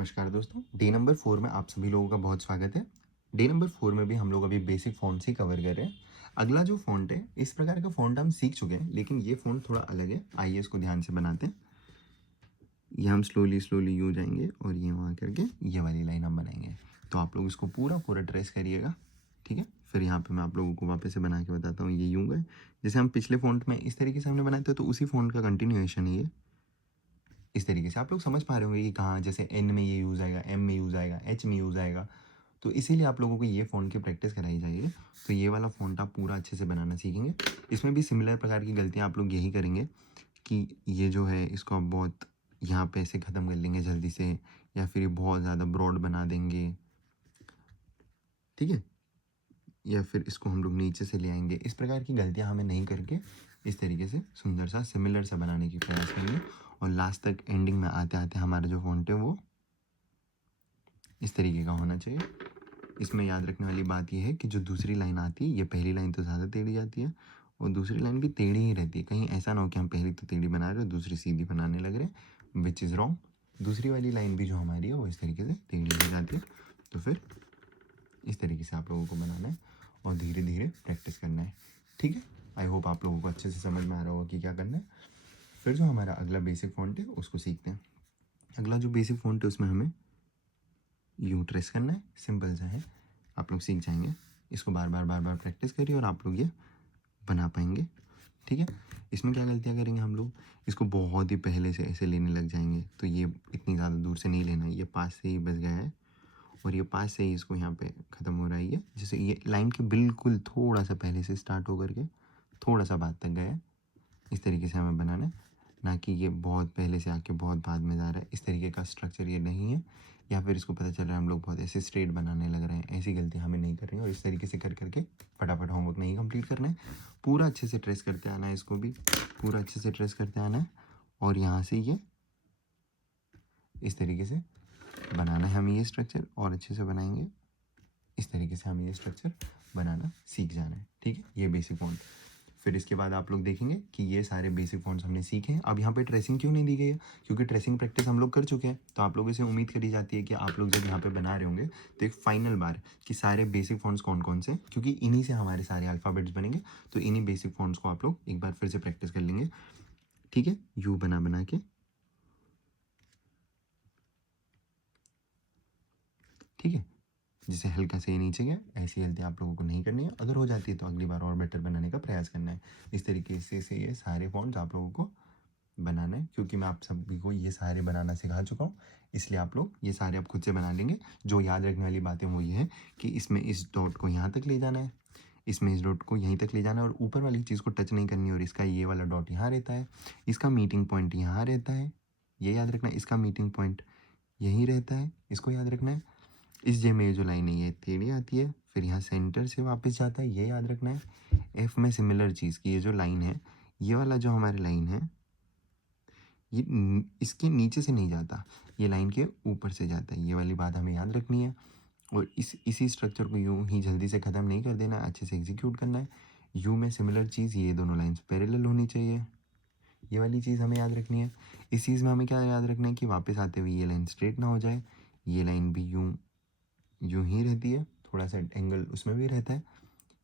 नमस्कार दोस्तों, day number 4 में आप सभी लोगों का बहुत स्वागत है। डे नंबर 4 में भी हम लोग अभी बेसिक फ़ॉन्ट्स ही कवर कर रहे हैं। अगला जो फ़ॉन्ट है, इस प्रकार का फ़ॉन्ट हम सीख चुके हैं, लेकिन ये फ़ॉन्ट थोड़ा अलग है। आइए इसको ध्यान से बनाते हैं। ये हम स्लोली यूँ जाएंगे और ये वहाँ करके ये वाली लाइन हम बनाएंगे। तो आप लोग इसको पूरा ट्रेस करिएगा, ठीक है। फिर यहाँ पे मैं आप लोगों को वापस से बना के बताता हूँ। ये यूँ गए, जैसे हम पिछले फ़ॉन्ट में इस तरीके से हमने बनाए थे, तो उसी फ़ॉन्ट का कंटिन्यूएशन है ये। इस तरीके से आप लोग समझ पा रहे होंगे कि कहाँ, जैसे एन में ये यूज़ आएगा, एम में यूज़ आएगा, एच में यूज़ आएगा। तो इसीलिए आप लोगों को ये फ़ॉन्ट की प्रैक्टिस कराई जाएगी। तो ये वाला फ़ॉन्ट आप पूरा अच्छे से बनाना सीखेंगे। इसमें भी सिमिलर प्रकार की गलतियाँ आप लोग यही करेंगे कि ये जो है इसको आप बहुत यहाँ पे ऐसे ख़त्म कर लेंगे जल्दी से, या फिर ये बहुत ज़्यादा ब्रॉड बना देंगे, ठीक है। या फिर इसको हम लोग नीचे से ले आएंगे। इस प्रकार की गलतियाँ हमें नहीं करके इस तरीके से सुंदर सा सिमिलर सा बनाने की प्रयास करेंगे। और लास्ट तक एंडिंग में आते आते हमारा जो फ़ॉन्ट है वो इस तरीके का होना चाहिए। इसमें याद रखने वाली बात यह है कि जो दूसरी लाइन आती है, ये पहली लाइन तो ज़्यादा टेढ़ी जाती है और दूसरी लाइन भी टेढ़ी ही रहती है। कहीं ऐसा ना हो कि हम पहली तो टेढ़ी बना रहे हो, दूसरी सीधी बनाने लग रहे हैं, विच इज़ रॉन्ग। दूसरी वाली लाइन भी जो हमारी है वो इस तरीके से टेढ़ी हो जाती है। तो फिर इस तरीके से आप लोगों को बनाना है और धीरे धीरे प्रैक्टिस करना है, ठीक है। आई होप आप लोगों को अच्छे से समझ में आ रहा होगा कि क्या करना है। फिर जो हमारा अगला बेसिक फ़ॉन्ट है उसको सीखते हैं। अगला जो बेसिक फ़ॉन्ट है उसमें हमें यूँ ट्रेस करना है, सिंपल सा है, आप लोग सीख जाएंगे। इसको बार बार प्रैक्टिस करिए और आप लोग ये बना पाएंगे, ठीक है। इसमें क्या गलतियाँ करेंगे हम लोग, इसको बहुत ही पहले से ऐसे लेने लग जाएंगे, तो ये इतनी ज़्यादा दूर से नहीं लेना है, ये पास से ही बस गया है और ये पास से ही इसको यहाँ पे ख़त्म हो रहा है। ये जैसे ये लाइन के बिल्कुल थोड़ा सा पहले से स्टार्ट होकर के थोड़ा सा बाद तक गया है। इस तरीके से हमें बनाना है, ना कि ये बहुत पहले से आके बहुत बाद में जा रहा है। इस तरीके का स्ट्रक्चर ये नहीं है। या फिर इसको पता चल रहा है हम लोग बहुत ऐसे स्ट्रेट बनाने लग रहे हैं। ऐसी गलती हमें नहीं करनी है और इस तरीके से कर करके फटाफट होमवर्क नहीं कंप्लीट करना है। पूरा अच्छे से ट्रेस करते आना है, इसको भी पूरा अच्छे से ट्रेस करते आना है और यहाँ से ये इस तरीके से बनाना है हमें ये स्ट्रक्चर, और अच्छे से बनाएंगे। इस तरीके से हमें ये स्ट्रक्चर बनाना सीख जाना है, ठीक है। ये बेसिक फ़ॉन्ट। फिर इसके बाद आप लोग देखेंगे कि ये सारे बेसिक फ़ॉन्ट्स हमने सीखे हैं। अब यहाँ पे ट्रेसिंग क्यों नहीं दी गई है, क्योंकि ट्रेसिंग प्रैक्टिस हम लोग कर चुके हैं। तो आप लोगों से उम्मीद करी जाती है कि आप लोग जब यहाँ पे बना रहे होंगे तो एक फाइनल बार कि सारे बेसिक फ़ॉन्ट्स कौन कौन से, क्योंकि इन्हीं से हमारे सारे अल्फ़ाबेट्स बनेंगे। तो इन्हीं बेसिक फ़ॉन्ट्स को आप लोग एक बार फिर से प्रैक्टिस कर लेंगे, ठीक है। यू बना के, ठीक है। जिसे हल्का से नीचे गया, ऐसी गलती आप लोगों को नहीं करनी है। अगर हो जाती है तो अगली बार और बेटर बनाने का प्रयास करना है। इस तरीके से ये सारे फ़ॉन्ट्स आप लोगों को बनाना है, क्योंकि मैं आप सभी को ये सारे बनाना सिखा चुका हूँ, इसलिए आप लोग ये सारे आप खुद से बना लेंगे। जो याद रखने वाली बातें वो ये है कि इसमें इस डॉट को यहाँ तक ले जाना है, इसमें इस डॉट को यहीं तक ले जाना है और ऊपर वाली चीज़ को टच नहीं करनी है। और इसका ये वाला डॉट यहाँ रहता है, इसका मीटिंग पॉइंट यहाँ रहता है, ये याद रखना है। इसका मीटिंग पॉइंट यहीं रहता है, इसको याद रखना है। इस जे में ये जो लाइन है ये टेढ़ी आती है, फिर यहाँ सेंटर से वापस जाता है, ये याद रखना है। एफ में सिमिलर चीज़ की ये जो लाइन है, ये वाला जो हमारी लाइन है, ये इसके नीचे से नहीं जाता, ये लाइन के ऊपर से जाता है। ये वाली बात हमें याद रखनी है और इसी स्ट्रक्चर को यूँ ही जल्दी से ख़त्म नहीं कर देना, अच्छे से एग्जीक्यूट करना है। यू में सिमिलर चीज़, ये दोनों लाइन्स पैरेलल होनी चाहिए, ये वाली चीज़ हमें याद रखनी है। इस चीज़ में हमें क्या याद रखना है कि वापस आते हुए ये लाइन स्ट्रेट ना हो जाए, ये लाइन भी यूँ ही रहती है, थोड़ा सा एंगल उसमें भी रहता है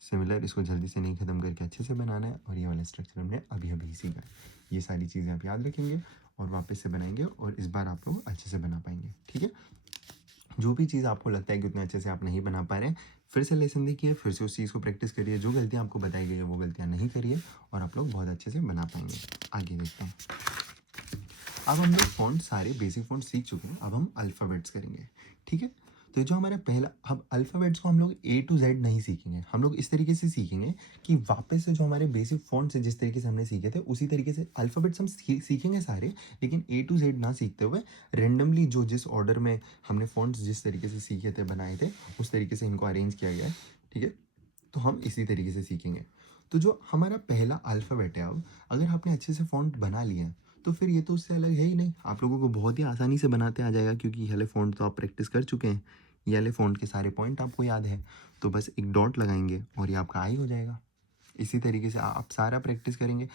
सिमिलर। इसको जल्दी से नहीं ख़त्म करके अच्छे से बनाना है। और ये वाला स्ट्रक्चर हमने अभी अभी सीखा है। ये सारी चीज़ें आप याद रखेंगे और वापस से बनाएंगे और इस बार आप लोग अच्छे से बना पाएंगे, ठीक है। जो भी चीज़ आपको लगता है कि उतने अच्छे से आप नहीं बना पा रहे हैं, फिर से लेसन देखिए, फिर से उस चीज़ को प्रैक्टिस करिए। जो गलतियाँ आपको बताई गई है वो गलतियाँ नहीं करिए और आप लोग बहुत अच्छे से बना पाएंगे। आगे देखते हैं। अब हम लोग फ़ॉन्ट सारे बेसिक फ़ॉन्ट सीख चुके हैं, अब हम अल्फ़ाबेट्स करेंगे, ठीक है। तो जो हमारा पहला, अब अल्फ़ाबेट्स को हम लोग ए टू जेड नहीं सीखेंगे, हम लोग इस तरीके से सीखेंगे कि वापस से जो हमारे बेसिक फ़ॉन्ट्स है जिस तरीके से हमने सीखे थे उसी तरीके से अल्फ़ाबेट्स हम सीखेंगे सारे, लेकिन ए टू जेड ना सीखते हुए रेंडमली जो जिस ऑर्डर में हमने फ़ॉन्ट्स जिस तरीके से सीखे थे, बनाए थे, उस तरीके से इनको अरेंज किया गया है, ठीक है। तो हम इसी तरीके से सीखेंगे। तो जो हमारा पहला अल्फ़ाबेट है, अब अगर आपने अच्छे से फ़ॉन्ट बना लिया तो फिर ये तो उससे अलग है ही नहीं, आप लोगों को बहुत ही आसानी से बनाते आ जाएगा, क्योंकि ये वाले फ़ॉन्ट तो आप प्रैक्टिस कर चुके हैं। ये वाले फ़ॉन्ट के सारे पॉइंट आपको याद है, तो बस एक डॉट लगाएंगे और ये आपका आई हो जाएगा। इसी तरीके से आप सारा प्रैक्टिस करेंगे।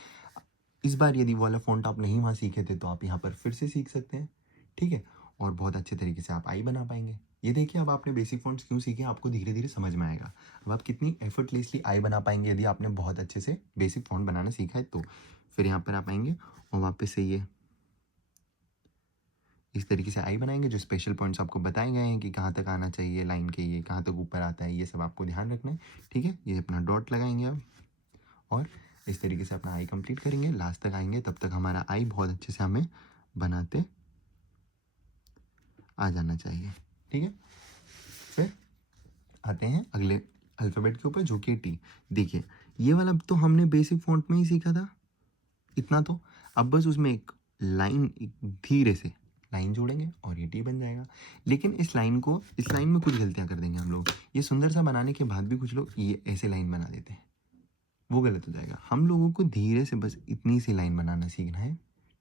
इस बार यदि वो वाला फ़ॉन्ट आप नहीं वहाँ सीखे थे तो आप यहाँ पर फिर से सीख सकते हैं, ठीक है। और बहुत अच्छे तरीके से आप आई बना पाएंगे। ये देखिए, अब आपने बेसिक फ़ॉन्ट्स क्यों सीखे, आपको धीरे धीरे समझ में आएगा। अब आप कितनी एफर्टलेसली आई बना पाएंगे यदि आपने बहुत अच्छे से बेसिक फ़ॉन्ट बनाना सीखा है तो। फिर यहाँ पर आप आएंगे और वापस से ये इस तरीके से आई बनाएंगे। जो स्पेशल पॉइंट्स आपको बताए गए हैं कि कहाँ तक आना चाहिए लाइन के, ये कहाँ तक ऊपर आता है, ये सब आपको ध्यान रखना है। ठीक है, ये अपना डॉट लगाएंगे अब और इस तरीके से अपना आई कंप्लीट करेंगे। लास्ट तक आएंगे, तब तक हमारा आई बहुत अच्छे से हमें बनाते आ जाना चाहिए। ठीक है, फिर आते हैं अगले अल्फ़ाबेट के ऊपर जो कि टी। देखिए, ये वाला तो हमने बेसिक फ़ॉन्ट में ही सीखा था इतना तो। अब बस उसमें एक लाइन, एक धीरे से लाइन जोड़ेंगे और ये टी बन जाएगा। लेकिन इस लाइन में कुछ गलतियाँ कर देंगे हम लोग। ये सुंदर सा बनाने के बाद भी कुछ लोग ये ऐसे लाइन बना देते हैं, वो गलत हो जाएगा। हम लोगों को धीरे से बस इतनी सी लाइन बनाना सीखना है।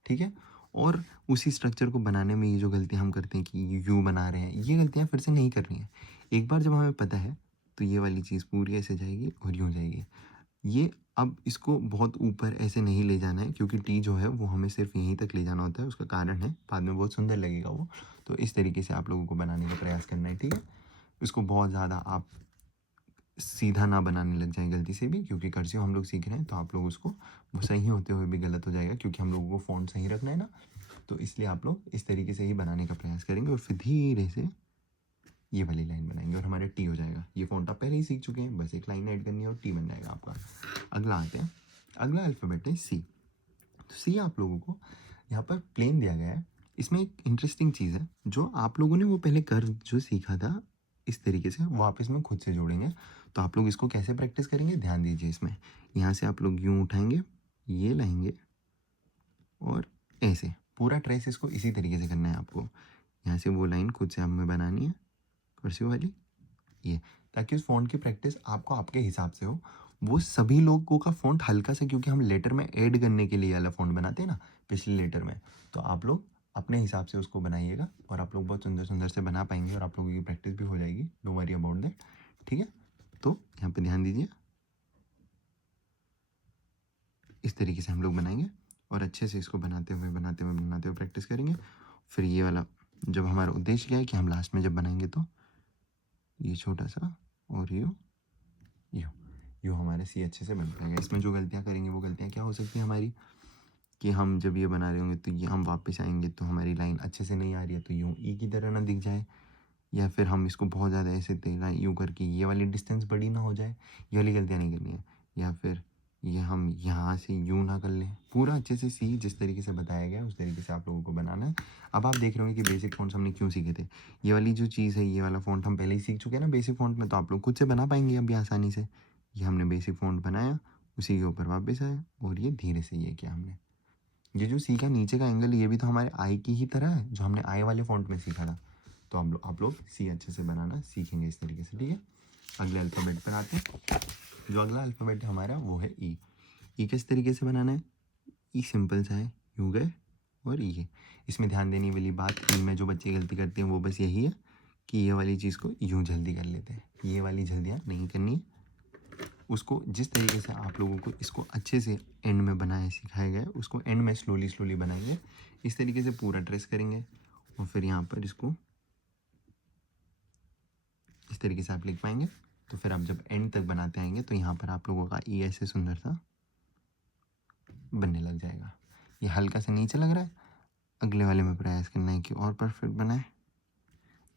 ठीक है, और उसी स्ट्रक्चर को बनाने में ये जो गलतियाँ हम करते हैं कि यू बना रहे हैं, ये गलतियाँ फिर से नहीं करनी है। एक बार जब हमें पता है तो ये वाली चीज़ पूरी ऐसे जाएगी और यूँ जाएगी। ये अब इसको बहुत ऊपर ऐसे नहीं ले जाना है, क्योंकि टी जो है वो हमें सिर्फ यहीं तक ले जाना होता है। उसका कारण है, बाद में बहुत सुंदर लगेगा वो। तो इस तरीके से आप लोगों को बनाने का प्रयास करना है। ठीक है, इसको बहुत ज़्यादा आप सीधा ना बनाने लग जाएं गलती से भी, क्योंकि कर्सिव हम लोग सीख रहे हैं तो आप लोग उसको वो सही होते हुए भी गलत हो जाएगा, क्योंकि हम लोगों को फ़ॉन्ट सही रखना है ना। तो इसलिए आप लोग इस तरीके से ही बनाने का प्रयास करेंगे और फिर धीरे से ये वाली लाइन बनाएंगे और हमारे टी हो जाएगा। ये फ़ॉन्ट आप पहले ही सीख चुके हैं, बस एक लाइन ऐड करनी है और टी बन जाएगा आपका। अगला आते हैं, अगला अल्फ़ाबेट है सी। तो सी आप लोगों को यहाँ पर प्लेन दिया गया है। इसमें एक इंटरेस्टिंग चीज़ है, जो आप लोगों ने वो पहले कर्व जो सीखा था इस तरीके से, वो आप इसमें खुद से जोड़ेंगे। तो आप लोग इसको कैसे प्रैक्टिस करेंगे, ध्यान दीजिए। इसमें यहाँ से आप लोग यूँ उठाएंगे, ये लाएंगे और ऐसे पूरा ट्रेस इसको इसी तरीके से करना है आपको। यहाँ से वो लाइन खुद से हमें बनानी है, कर्सिव वाली ये, ताकि उस फ़ॉन्ट की प्रैक्टिस आपको आपके हिसाब से हो। वो सभी लोगों का फ़ॉन्ट हल्का सा, क्योंकि हम लेटर में ऐड करने के लिए वाला फ़ॉन्ट बनाते हैं ना पिछले लेटर में, तो आप लोग अपने हिसाब से उसको बनाइएगा और आप लोग बहुत सुंदर सुंदर से बना पाएंगे और आप लोगों की प्रैक्टिस भी हो जाएगी। Don't worry about that. ठीक है, तो यहाँ पे ध्यान दीजिए, इस तरीके से हम लोग बनाएंगे और अच्छे से इसको बनाते हुए प्रैक्टिस करेंगे। फिर ये वाला, जब हमारा उद्देश्य क्या है कि हम लास्ट में जब बनाएंगे तो ये छोटा सा और यू यू हमारे सी अच्छे से बन पाएगा। इसमें जो गलतियाँ करेंगे वो गलतियाँ क्या हो सकती हैं हमारी, कि हम जब ये बना रहे होंगे तो ये हम वापस आएंगे तो हमारी लाइन अच्छे से नहीं आ रही है, तो यूँ ई की तरह ना दिख जाए, या फिर हम इसको बहुत ज़्यादा ऐसे तेला यूँ करके ये वाली डिस्टेंस बड़ी ना हो जाए। ये वाली गलतियाँ नहीं करनी है। या फिर ये हम यहाँ से यूँ ना कर लें। पूरा अच्छे से सी जिस तरीके से बताया गया है उस तरीके से आप लोगों को बनाना है। अब आप देख रहे होंगे कि बेसिक फ़ॉन्ट्स हमने क्यों सीखे थे। ये वाली जो चीज़ है, ये वाला फ़ॉन्ट हम पहले ही सीख चुके हैं ना बेसिक फ़ॉन्ट में, तो आप लोग खुद से बना पाएंगे अभी आसानी से। ये हमने बेसिक फ़ॉन्ट बनाया, उसी के ऊपर वापस आए और ये धीरे से ये किया हमने। ये जो सीखा नीचे का एंगल, ये भी तो हमारे आई की ही तरह है, जो हमने आई वाले फ़ॉन्ट में सीखा था। तो आप लोग सी अच्छे से बनाना सीखेंगे इस तरीके से। ठीक है, अगले अल्फ़ाबेट पर आते हैं। जो अगला अल्फ़ाबेट है हमारा वो है ई। ई किस तरीके से बनाना है, ई सिंपल सा है, यूँ गए और ये। इसमें ध्यान देने वाली बात, ई में जो बच्चे गलती करते हैं वो बस यही है कि ये वाली चीज़ को यूँ जल्दी कर लेते हैं। ये वाली जल्दियाँ नहीं करनी है। उसको जिस तरीके से आप लोगों को इसको अच्छे से एंड में बनाया सिखाया गया है, उसको एंड में स्लोली स्लोली बनाएंगे। इस तरीके से पूरा ट्रेस करेंगे और फिर यहाँ पर इसको इस तरीके से आप लिख पाएंगे। तो फिर आप जब एंड तक बनाते आएंगे तो यहाँ पर आप लोगों का ई ऐसे सुंदर सा बनने लग जाएगा। ये हल्का सा नीचे लग रहा है, अगले वाले में प्रयास करना है कि और परफेक्ट बनाए।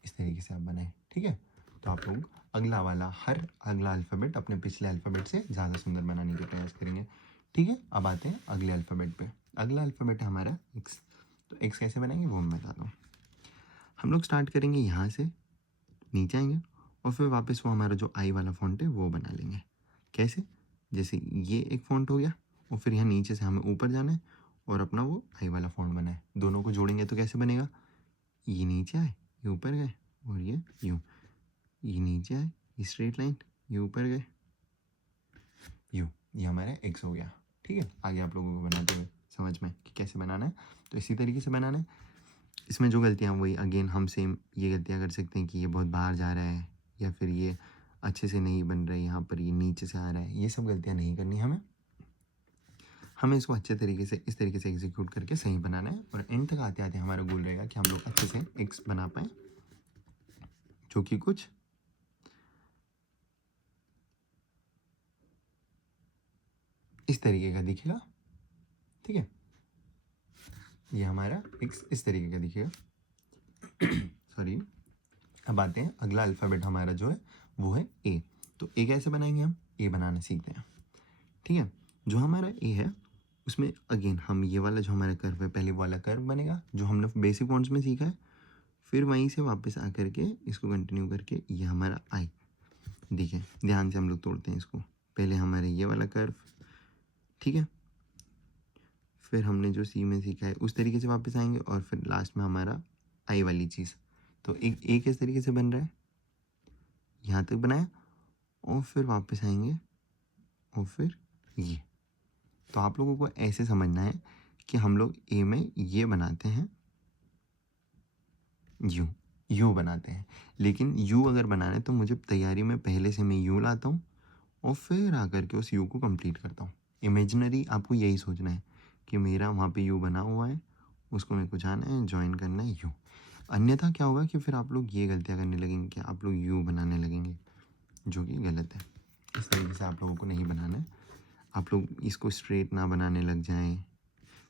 इस तरीके से आप बनाए। ठीक है, तो आप लोग अगला अल्फ़ाबेट अपने पिछले अल्फ़ाबेट से ज़्यादा सुंदर बनाने का प्रयास करेंगे। ठीक है, अब आते हैं अगले अल्फ़ाबेट पे। अगला अल्फ़ाबेट है हमारा एक्स। तो एक्स कैसे बनाएंगे वो मैं बताता हूँ। हम लोग स्टार्ट करेंगे यहाँ से, नीचे आएंगे और फिर वापस वो हमारा जो आई वाला फ़ॉन्ट है वो बना लेंगे। कैसे, जैसे ये एक फ़ॉन्ट हो गया और फिर यहाँ नीचे से हमें ऊपर जाना है और अपना वो आई वाला फ़ॉन्ट बना है। दोनों को जोड़ेंगे तो कैसे बनेगा, ये नीचे आए, ये ऊपर गए और ये यूँ, ये नीचे आए, ये स्ट्रेट लाइन, ये ऊपर गए, यूँ। ये हमारा एक्स हो गया। ठीक है, आगे आप लोगों को बनाते हुए समझ में कि कैसे बनाना है। तो इसी तरीके से बनाना है। इसमें जो गलतियाँ वही अगेन हम सेम ये गलतियाँ कर सकते हैं कि ये बहुत बाहर जा रहा है, या फिर ये अच्छे से नहीं बन रहा है, यहाँ पर ये नीचे से आ रहा है। ये सब गलतियाँ नहीं करनी हमें हमें इसको अच्छे तरीके से इस तरीके से एग्जीक्यूट करके सही बनाना है और एंड तक आते आते हमारा गोल रहेगा कि हम लोग अच्छे से एक्स बना पाए जो कि कुछ इस तरीके का दिखेगा। ठीक है, ये हमारा एक्स इस तरीके का दिखेगा। सॉरी। अब आते हैं अगला अल्फ़ाबेट हमारा जो है वो है ए। तो ए कैसे बनाएंगे, हम ए बनाना सीखते हैं। ठीक है, जो हमारा ए है उसमें अगेन हम ये वाला जो हमारा कर्व है पहले वाला कर्व बनेगा जो हमने बेसिक फॉन्ट्स में सीखा है, फिर वहीं से वापस आकर के इसको कंटिन्यू करके ये हमारा आई। देखिए ध्यान से हम लोग तोड़ते हैं इसको, पहले हमारे ये वाला कर्व, ठीक है, फिर हमने जो सी में सीखा है उस तरीके से वापस आएंगे और फिर लास्ट में हमारा आई वाली चीज़। तो एक ए किस तरीके से बन रहा है, यहाँ तक बनाया और फिर वापस आएंगे और फिर ये। तो आप लोगों को ऐसे समझना है कि हम लोग ए में ये बनाते हैं, यू बनाते हैं, लेकिन यू अगर बनाना है तो मुझे तैयारी में पहले से मैं यू लाता हूँ और फिर आकर के उस यू को कंप्लीट करता हूँ। इमेजिनरी आपको यही सोचना है कि मेरा वहाँ पे यू बना हुआ है, उसको मेरे को जाना है, ज्वाइन करना है यू। अन्यथा क्या होगा कि फिर आप लोग ये गलतियाँ करने लगेंगे कि आप लोग यू बनाने लगेंगे, जो कि गलत है। इस तरीके से आप लोगों को नहीं बनाना है। आप लोग इसको स्ट्रेट ना बनाने लग जाएं,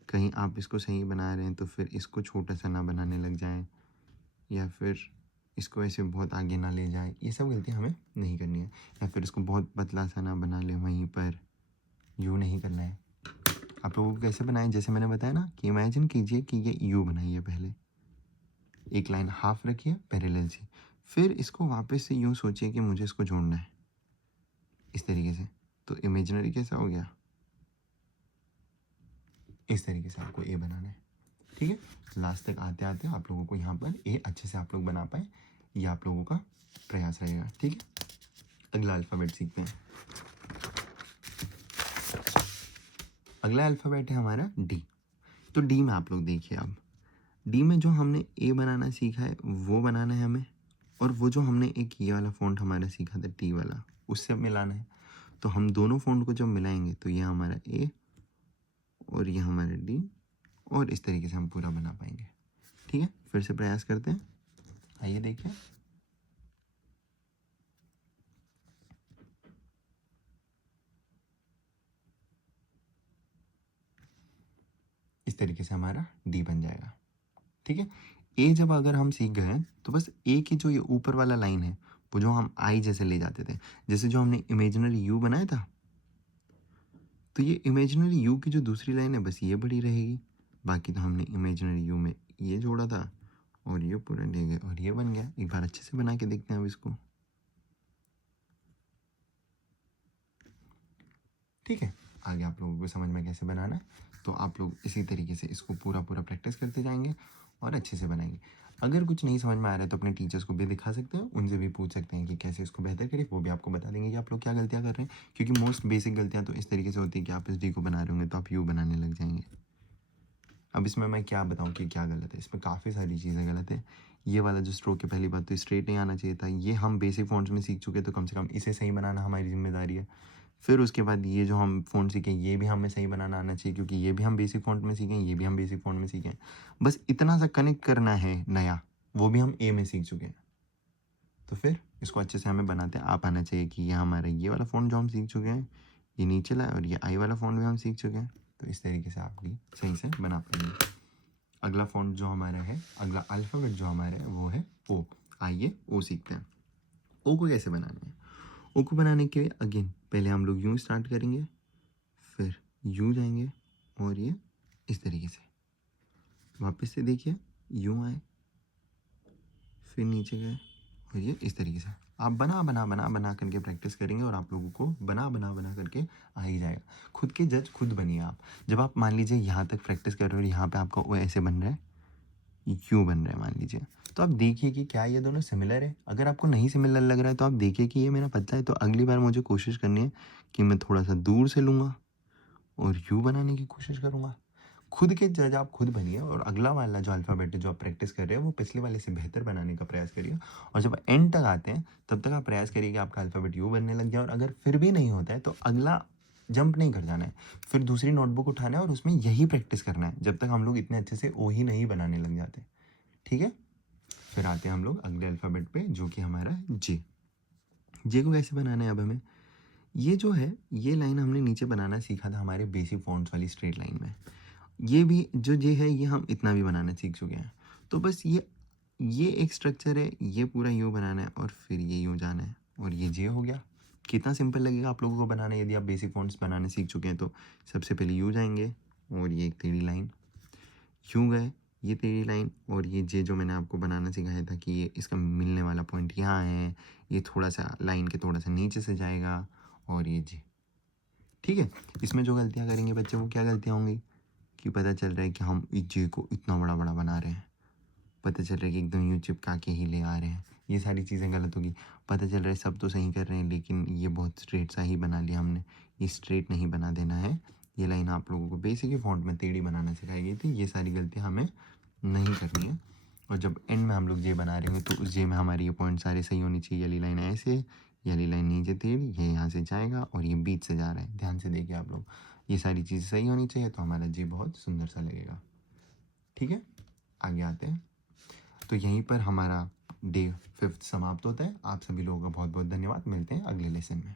कहीं आप इसको सही बना रहे हैं तो फिर इसको छोटा सा ना बनाने लग जाएं, या फिर इसको ऐसे बहुत आगे ना ले जाए। ये सब गलतियाँ हमें नहीं करनी है। या फिर इसको बहुत पतला सा ना बना ले, वहीं पर यू नहीं करना है। आप लोगों को कैसे बनाएं, जैसे मैंने बताया ना कि इमेजिन कीजिए कि ये यू बनाइए, पहले एक लाइन हाफ रखिए पैरेलल से, फिर इसको वापस से यूँ सोचिए कि मुझे इसको जोड़ना है इस तरीके से। तो इमेजिनरी कैसा हो गया, इस तरीके से आपको ए बनाना है। ठीक है, लास्ट तक आते आते आप लोगों को यहाँ पर ए अच्छे से आप लोग बना पाए, ये आप लोगों का प्रयास रहेगा। ठीक है, अगला अल्फ़ाबेट सीखते हैं। अगला अल्फ़ाबेट है हमारा डी। तो डी में आप लोग देखिए, अब डी में जो हमने ए बनाना सीखा है वो बनाना है हमें, और वो जो हमने एक ये वाला फ़ॉन्ट हमारा सीखा था टी वाला, उससे मिलाना है। तो हम दोनों फ़ॉन्ट को जब मिलाएंगे तो ये हमारा ए और ये हमारा डी, और इस तरीके से हम पूरा बना पाएंगे। ठीक है, फिर से प्रयास करते हैं, आइए देखिए। इस तरीके से हमारा डी बन जाएगा। ठीक है, ए जब अगर हम सीख गए हैं तो बस ए की जो ये ऊपर वाला लाइन है वो जो हम आई जैसे ले जाते थे, जैसे जो हमने इमेजिनरी यू बनाया था, तो ये इमेजिनरी यू की जो दूसरी लाइन है बस ये बड़ी रहेगी। बाकी तो हमने इमेजिनरी यू में ये जोड़ा था और ये पूरा ले गए और ये बन गया। एक बार अच्छे से बना के देखते हैं अब इसको। ठीक है, आगे आप लोगों को समझ में कैसे बनाना है, तो आप लोग इसी तरीके से इसको पूरा पूरा प्रैक्टिस करते जाएंगे और अच्छे से बनाएंगे। अगर कुछ नहीं समझ में आ रहा है तो अपने टीचर्स को भी दिखा सकते हैं, उनसे भी पूछ सकते हैं कि कैसे इसको बेहतर करें, वो भी आपको बता देंगे कि आप लोग क्या गलतियाँ कर रहे हैं। क्योंकि मोस्ट बेसिक गलतियाँ तो इस तरीके से होती है कि आप इस डी को बना रहे होंगे तो आप यू बनाने लग जाएंगे। अब इसमें मैं क्या बताऊँ कि क्या गलत है, इसमें काफ़ी सारी चीज़ें गलत है। ये वाला जो स्ट्रोक है, पहली बात तो स्ट्रेट नहीं आना चाहिए था, ये हम बेसिक फॉन्ट्स में सीख चुके, तो कम से कम इसे सही बनाना हमारी जिम्मेदारी है। फिर उसके बाद ये जो हम फ़ॉन्ट सीखें ये भी हमें सही बनाना आना चाहिए, क्योंकि ये भी हम बेसिक फ़ॉन्ट में सीखें, ये भी हम बेसिक फ़ॉन्ट में सीखें। बस इतना सा कनेक्ट करना है नया, वो भी हम ए में सीख चुके हैं। तो फिर इसको अच्छे से हमें बनाते हैं आप आना चाहिए कि ये हमारा ये वाला फ़ॉन्ट जो हम सीख चुके हैं ये नीचे लाए, और ये आई वाला फ़ॉन्ट भी हम सीख चुके हैं। तो इस तरीके से आप भी सही से बना पाएंगे। अगला फ़ॉन्ट जो हमारा है, अगला अल्फ़ाबेट जो हमारा है वो है ओ। आइए ओ सीखते हैं। ओ को कैसे बनाना है, ओ को बनाने के लिए अगेन पहले हम लोग यूँ स्टार्ट करेंगे, फिर यूँ जाएंगे और ये इस तरीके से वापस से देखिए, यूँ आए फिर नीचे गए और ये इस तरीके से। आप बना बना बना बना करके प्रैक्टिस करेंगे और आप लोगों को बना बना बना करके आ ही जाएगा। खुद के जज खुद बनिए आप। जब आप मान लीजिए यहाँ तक प्रैक्टिस कर रहे हो और यहाँ पे आपका ओ ऐसे बन रहा है, क्यों बन रहा है मान लीजिए, तो आप देखिए कि क्या ये दोनों सिमिलर है। अगर आपको नहीं सिमिलर लग रहा है तो आप देखिए कि ये मेरा पतला है, तो अगली बार मुझे कोशिश करनी है कि मैं थोड़ा सा दूर से लूँगा और यू बनाने की कोशिश करूँगा। खुद के जज आप खुद बनिए, और अगला वाला जो अल्फ़ाबेट है जो आप प्रैक्टिस कर रहे हो वो पिछले वाले से बेहतर बनाने का प्रयास करिए। और जब एंड तक आते हैं तब तक आप प्रयास करिए कि आपका अल्फ़ाबेट यू बनने लग जाए, और अगर फिर भी नहीं होता है तो अगला जंप नहीं कर जाना है। फिर दूसरी नोटबुक उठाना है और उसमें यही प्रैक्टिस करना है जब तक हम लोग इतने अच्छे से ओ ही नहीं बनाने लग जाते। ठीक है, फिर आते हैं हम लोग अगले अल्फ़ाबेट पे जो कि हमारा जे। जे को कैसे बनाना है अब हमें, ये जो है ये लाइन हमने नीचे बनाना सीखा था हमारे बेसिक फॉन्ट्स वाली स्ट्रेट लाइन में। ये भी जो जे है ये हम इतना भी बनाना सीख चुके हैं। तो बस ये एक स्ट्रक्चर है, ये पूरा यूँ बनाना है और फिर ये यूँ जाना है और ये जे हो गया। कितना सिंपल लगेगा आप लोगों को बनाना यदि आप बेसिक फॉन्ट्स बनाने सीख चुके हैं तो। सबसे पहले यूँ जाएंगे और ये एक टेढ़ी लाइन, यूँ गए ये टेढ़ी लाइन और ये जे जो मैंने आपको बनाना सिखाया था कि ये इसका मिलने वाला पॉइंट यहाँ है, ये थोड़ा सा लाइन के थोड़ा सा नीचे से जाएगा और ये जे। ठीक है, इसमें जो गलतियाँ करेंगे बच्चे वो क्या गलतियाँ होंगी कि पता चल रहा है कि हम इस जे को इतना बड़ा बड़ा बना रहे हैं, पता चल रहा है कि एकदम यूँ चिपका के ही ले आ रहे हैं, ये सारी चीज़ें गलत होगी। पता चल रहा है सब तो सही कर रहे हैं लेकिन ये बहुत स्ट्रेट सा ही बना लिया हमने, ये स्ट्रेट नहीं बना देना है। ये लाइन आप लोगों को बेसिक ही फॉन्ट में टेढ़ी बनाना सिखाई गई थी, ये सारी गलतियाँ हमें नहीं करनी है। और जब एंड में हम लोग जे बना रहे होंगे तो उस जे में हमारे ये पॉइंट सारे सही होनी चाहिए। वाली लाइन ऐसे, ये वाली लाइन नीचे टेढ़ी, ये यहाँ से जाएगा और ये बीच से जा रहा है। ध्यान से देखिए आप लोग, ये सारी चीज़ें सही होनी चाहिए तो हमारा जे बहुत सुंदर सा लगेगा। ठीक है, आगे आते हैं। तो यहीं पर हमारा डे 5 समाप्त होता है। आप सभी लोगों का बहुत बहुत धन्यवाद। मिलते हैं अगले लेसन में।